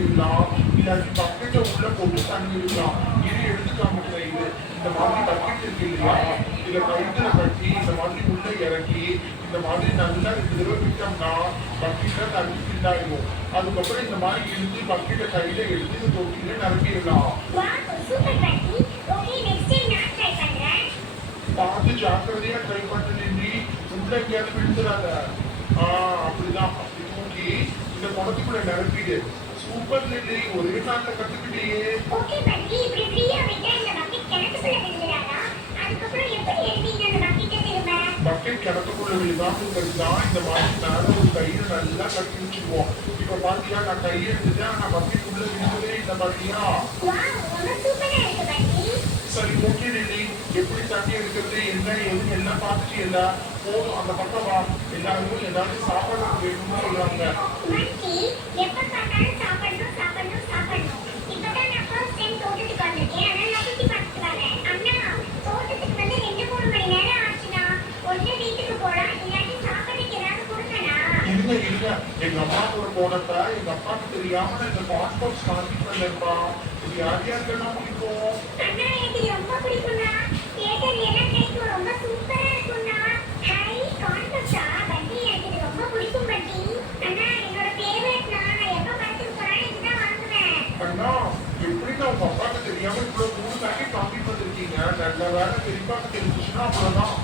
விடலாம், இல்லாட்டி பக்கெட்டை உள்ள போட்டு தண்ணி விடலாம். இது எடுத்து காமிக்கிற இது இந்த மாதிரி பக்கெட் இருக்கு இல்லையா, இதை கழுத்துல கட்டி இந்த மாதிரி உள்ள இறக்கி இந்த மாதிரி நல்லா 2 தடவை விட்டோம்னா பக்கெட்டை தண்ணி ஃபில் ஆயிடும். அதுக்கப்புறம் இந்த மாதிரி இழுத்து பக்கெட்டை கையில எடுத்து இந்த தொட்டியில நிரப்பிடலாம். பார்த்து ஜாக்கிரதையா ட்ரை பண்ணுறீ, உள்ள எங்கேயாவது விழுந்துடாத. அப்படிதான் அப்படி தூக்கி இந்த குடத்துக்குள்ள நிரப்பிடு. சூப்பர் லில்லி, ஒரே நாள்ல கத்துக்கிட்டே. பக்கெட் கிணத்துக்குள்ள விழுதாங்கிறதுதான் இந்த மாதிரி மேல ஒரு கயிறு நல்லா கட்டி வச்சுக்குவோம். இப்ப பாத்தியா, நான் கையை எடுத்துட்டேன், நான் பக்கெட் உள்ள விழுந்ததே இந்த பாத்தியா. சரி ஓகே லில்லி, எப்படி தண்ணி எடுக்கிறது என்ன எதுன்னு எல்லாம் பார்த்துட்டு எல்லாம் போதும். அந்த பக்கம் வா, எல்லாருக்கும் ஏதாவது சாப்பாடு வேணும்னு சொல்றாங்க. இருங்க, எங்க அம்மா கூட போனப்ப எங்க அப்பாவுக்கு தெரியாம நான் இந்த பாஸ்போர்ட் வாங்கிட்டு வந்தேன்ப்பா. இது யார் யாருக்கெல்லாம் பிடிக்கும்? அண்ணா, எப்படின்னா உங்க அப்பாவுக்கு தெரியாம இவ்வளவு 3 பேக்கெட் வாங்கிட்டு வந்திருக்கீங்க. நல்ல வேலை பெரியப்பாக்கு தெரிஞ்சுச்சுன்னா அவ்வளவுதான்.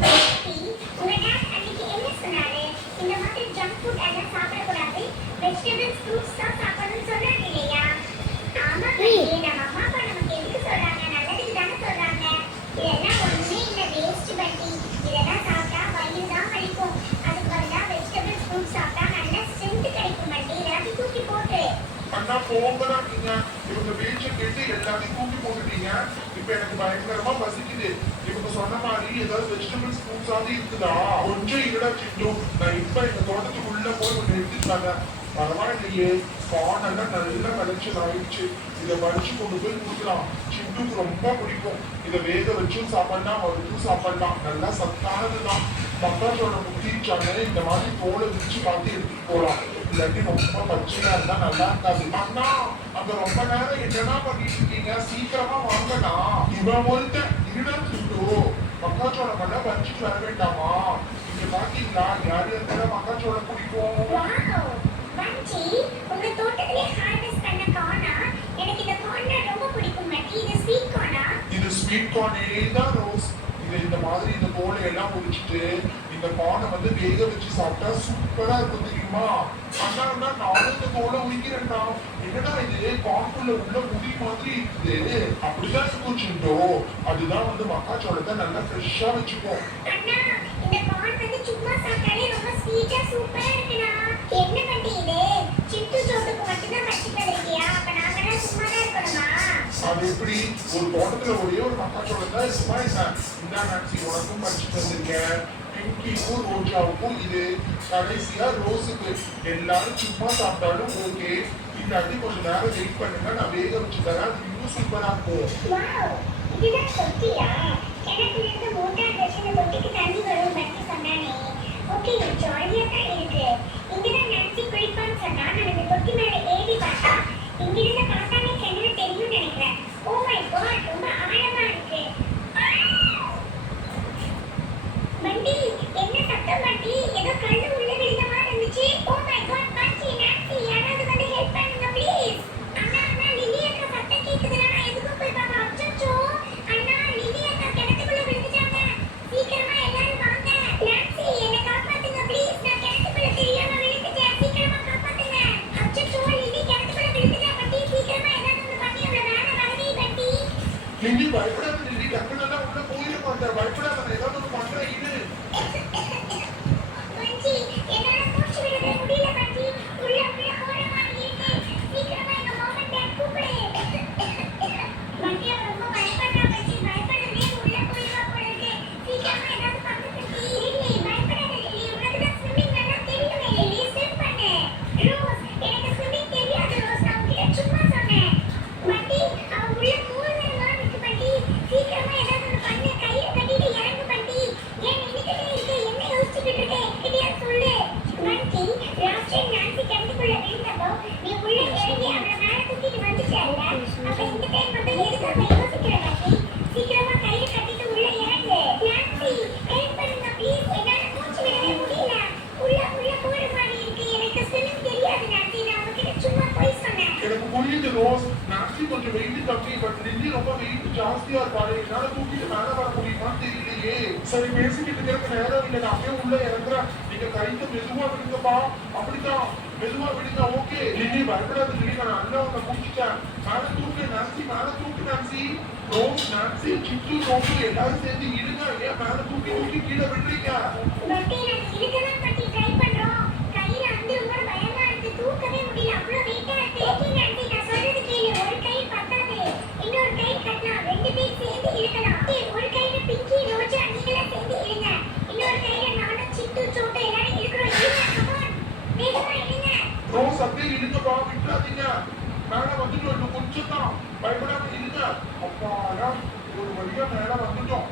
அண்ணா போங்கடா, நீங்க இவங்க பேச்சை கேட்டு எல்லாத்தையும் தூக்கி போட்டுட்டீங்க. இப்ப எனக்கு பயங்கரமா பசிக்குது. இவங்க சொன்ன மாதிரி ஏதாவது வெஜிடபிள்ஸ் ஃப்ரூட்ஸாவது இருக்குதா? கொஞ்சம் இருடா சிட்டு, நான் இப்ப எங்க தோட்டத்துக்குள்ள போய் ஒன்று எடுத்துட்டாங்க. பரவாயில்லையே, கார்ன் எல்லாம் நல்லா விளைச்சல் ஆயிடுச்சு. இதை வலிச்சு கொண்டு போய் கொடுக்கலாம். சிட்டுக்கு ரொம்ப பிடிக்கும். இதை வேக வச்சும் சாப்பிடலாம், வறுத்தும் சாப்பிடலாம். நல்லா சத்தானதுதான். மக்காச்சோள முக்கிச்சாங்க, இந்த மாதிரி தோலை விரிச்சு பார்த்து எடுத்துட்டு போகலாம். இல்லாட்டி ரொம்ப பச்சையா இருந்தா நல்லா இருக்காது. அண்ணா, அங்க ரொம்ப நேரம் என்னன்னா பண்ணிட்டு இருக்கீங்க, சீக்கிரமா வாங்கண்ணா. இவன் ஒருத்தன் இருடா சிட்டு, மக்காச்சோளம் பண்ண வச்சுட்டு வர வேண்டாமா? இங்க பாத்தீங்களா, யார் யாருக்கெல்லாம் மக்காச்சோளம் பிடிக்கும்? இது ஸ்வீட் கார்னே தான் ரோஸ். இது இந்த மாதிரி இந்த தோலை எல்லாம் முடிச்சுட்டு இந்த கார்னை வந்து வேக வச்சு சாப்பிட்டா சூப்பரா இருக்கும் தெரியுமா? அண்ணா நானும் இந்த தோலை உரிக்கிறேன்டா. என்னடா இது கார்னுக்குள்ள உள்ள முடி மாதிரி இருக்குது. அப்படிதான் இருக்கும் சிண்டோ. அதுதான் வந்து மக்காச்சோளத்தை நல்லா ஃப்ரெஷ்ஷா வச்சுப்போம். அது எப்படி ஒரு தோட்டத்துல ஒரே ஒரு மக்காச்சோளம் தான் இருக்குமா என்ன? இந்த நான்சி உனக்கும் பறிச்சுட்டு வந்திருக்கேன். பிங்கிக்கும் ரோஜாவுக்கும் இது, கடைசியா ரோஸுக்கு. எல்லாரும் சும்மா சாப்பிட்டாலும் ஓகே, இல்லாட்டி கொஞ்ச நேரம் வெயிட் பண்ணுங்க, நான் வேக வச்சு தரேன். அது இன்னும் சூப்பரா இருக்கும். சரி பேசிக்கிட்டு இருக்கிறதுக்கு நேரம் இல்லை, நான் அப்படியே உள்ள இறங்குறேன். நீங்க கைக்கு மெதுவா விடுங்கப்பா. அப்படிதான் மெதுவா விடுங்க. ஓகே லில்லி, பயப்படாது லில்லி, நான் நல்லா உன்னை முடிச்சிட்டேன். மேல தூக்கு நான்சி, மேல தூக்கு நான்சி. ரோஸ், நான்சி, சிட்டு, ரோஸ் எல்லாரும் சேர்ந்து இழுங்க. ஏன் மேல தூக்கி தூக்கி கீழே விடுறீங்க? பட்டி நான் இழுக்கதான் பட்டி ட்ரை பண்றோம். கையில வந்து ரொம்ப பயமா இருக்கு, தூக்கவே முடியல, அவ்வளவு வெயிட்டா இருக்கு. ஓகே நந்தி, நான் சொல்றது கேளு. ஒரு கை பத்தாது, இன்னொரு கை கட்டலாம். ரெண்டு பேர் சேர்ந்து இழுக்கலாம். ஓகே, ஒரு கையில பிங்கி, ரோஜா நீங்களே சேர்ந்து இழுங்க. இன்னொரு கையில நானும் சிட்டு சோட்டு எல்லாரும் இழுக்கிறோம். இழுங்க, கமான், வேகமா இழுங்க. ரோஸ் அப்படியே இழுங்கப்பா, விட்டுறாதீங்க. மேல வந்துட்டோம், இன்னும் கொஞ்சம் தான். பயப்படாம இழுங்க. அப்பாடா, ஒரு வழியா மேல வந்துட்டோம்.